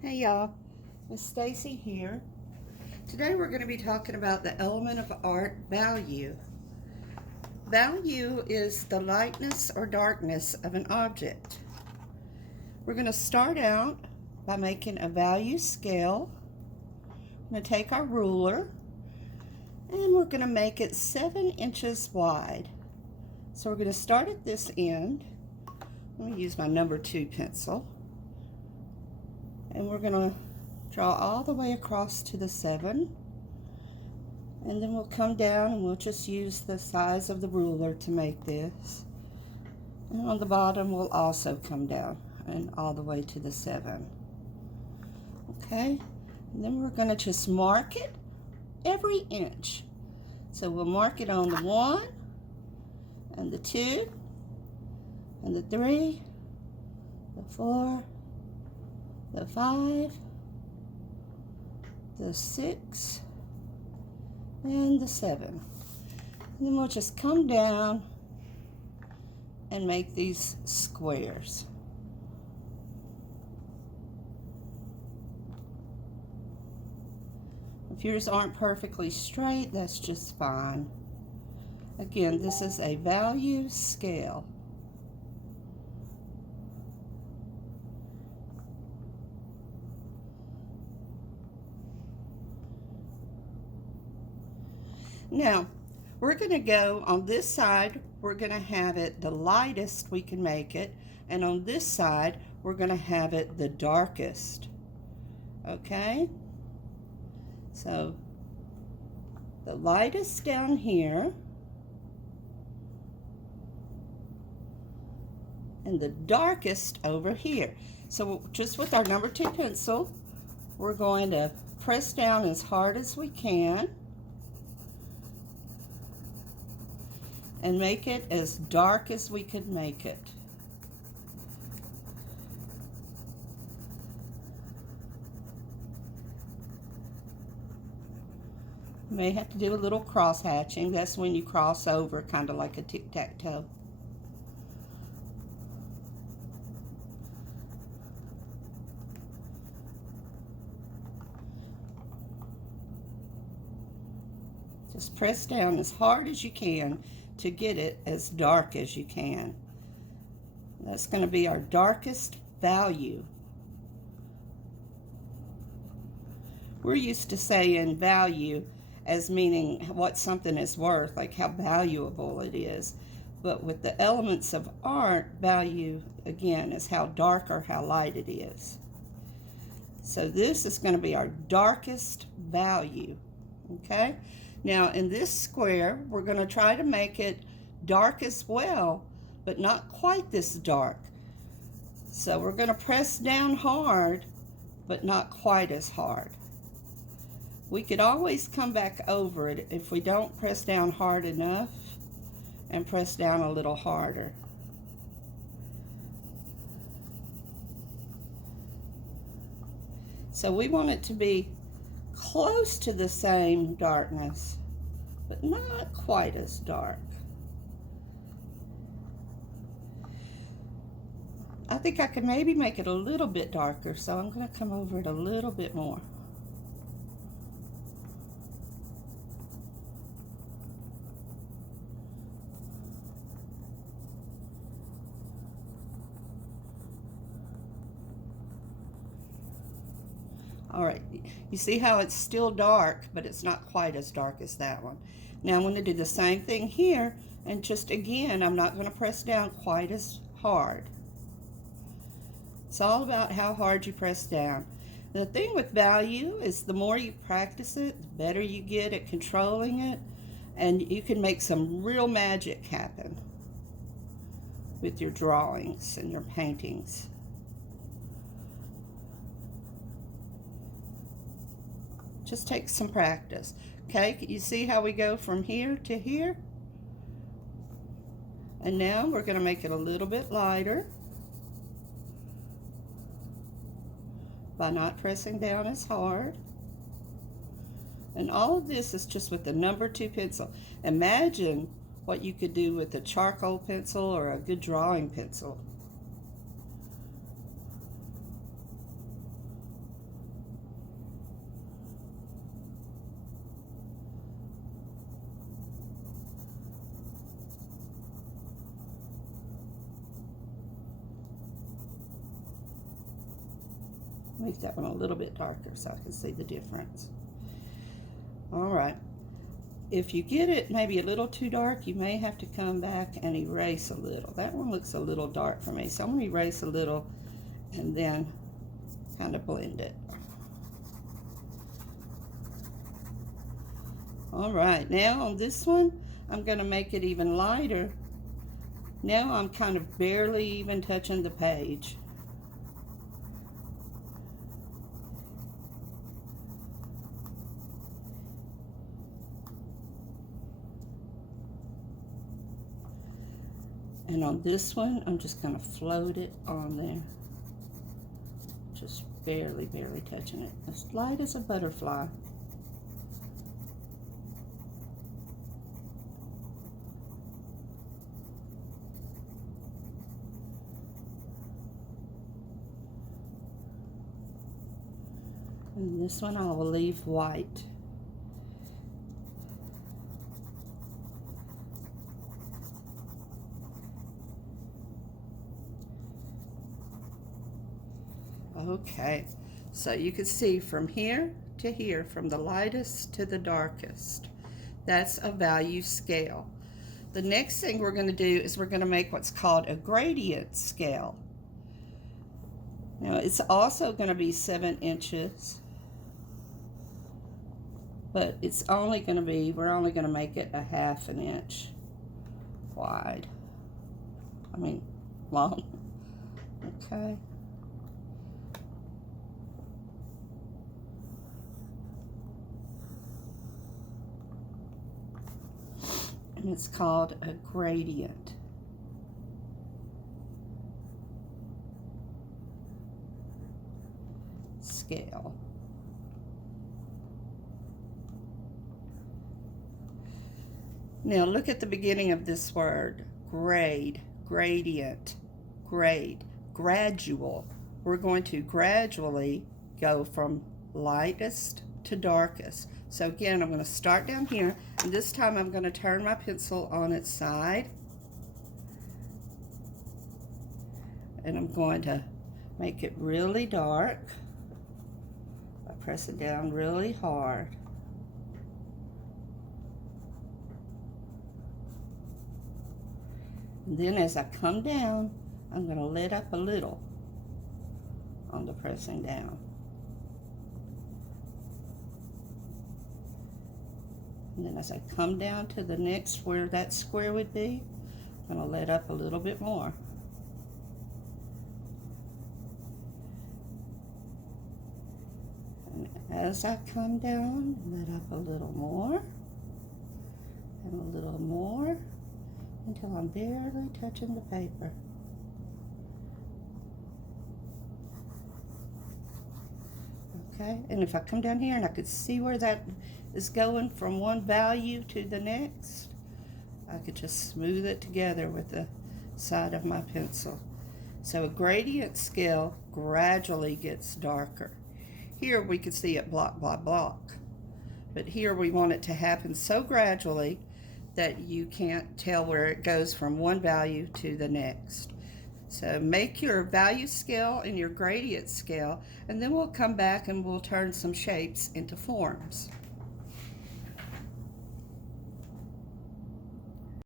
Hey y'all, Miss Stacy here. Today we're going to be talking about the element of art, value. Value is the lightness or darkness of an object. We're going to start out by making a value scale. I'm going to take our ruler and we're going to make it 7 inches wide. So we're going to start at this end. Let me use my number 2 pencil. And we're going to draw all the way across to the 7, and then we'll come down and we'll just use the size of the ruler to make this, and on the bottom we'll also come down and all the way to the 7. Okay, and then we're going to just mark it every inch. So we'll mark it on the 1 and the 2 and the 3, the 4, the 5, the 6, and the 7. And then we'll just come down and make these squares. If yours aren't perfectly straight, that's just fine. Again, this is a value scale. Now, we're going to go on this side, we're going to have it the lightest we can make it, and on this side, we're going to have it the darkest. Okay? So, the lightest down here, and the darkest over here. So, just with our number 2 pencil, we're going to press down as hard as we can and make it as dark as we could make it. You may have to do a little cross hatching. That's when you cross over, kind of like a tic-tac-toe. Just press down as hard as you can to get it as dark as you can. That's going to be our darkest value. We're used to saying value as meaning what something is worth, like how valuable it is. But with the elements of art, value, again, is how dark or how light it is. So this is going to be our darkest value, okay? Now, in this square, we're going to try to make it dark as well, but not quite this dark. So we're going to press down hard, but not quite as hard. We could always come back over it if we don't press down hard enough and press down a little harder. So we want it to be close to the same darkness, but not quite as dark. I think I could maybe make it a little bit darker, so I'm going to come over it a little bit more. All right, you see how it's still dark, but it's not quite as dark as that one. Now I'm going to do the same thing here, and just again, I'm not going to press down quite as hard. It's all about how hard you press down. The thing with value is the more you practice it, the better you get at controlling it, and you can make some real magic happen with your drawings and your paintings. Just take some practice. Okay, you see how we go from here to here? And now we're going to make it a little bit lighter by not pressing down as hard. And all of this is just with the number 2 pencil. Imagine what you could do with a charcoal pencil or a good drawing pencil. Make that one a little bit darker so I can see the difference. All right. If you get it maybe a little too dark, you may have to come back and erase a little. That one looks a little dark for me, so I'm going to erase a little and then kind of blend it. All right, now on this one, I'm going to make it even lighter. Now I'm kind of barely even touching the page. And on this one, I'm just going to float it on there. Just barely touching it. As light as a butterfly. And this one I will leave white. Okay, so you can see from here to here, from the lightest to the darkest. That's a value scale. The next thing we're going to do is we're going to make what's called a gradient scale. Now it's also going to be 7 inches, but it's only going to be, we're only going to make it a 1/2 inch wide. I mean, long. Okay. And it's called a gradient scale. Now look at the beginning of this word, grade, gradient, grade, gradual. We're going to gradually go from lightest to darkest. So again, I'm going to start down here, and this time I'm going to turn my pencil on its side, and I'm going to make it really dark by pressing down really hard. And then as I come down, I'm going to let up a little on the pressing down. And then as I come down to the next where that square would be, I'm going to let up a little bit more. And as I come down, let up a little more, and a little more, until I'm barely touching the paper. Okay, and if I come down here and I could see where that is going from one value to the next, I could just smooth it together with the side of my pencil. So a gradient scale gradually gets darker. Here we can see it block by block, but here we want it to happen so gradually that you can't tell where it goes from one value to the next. So make your value scale and your gradient scale, and then we'll come back and we'll turn some shapes into forms.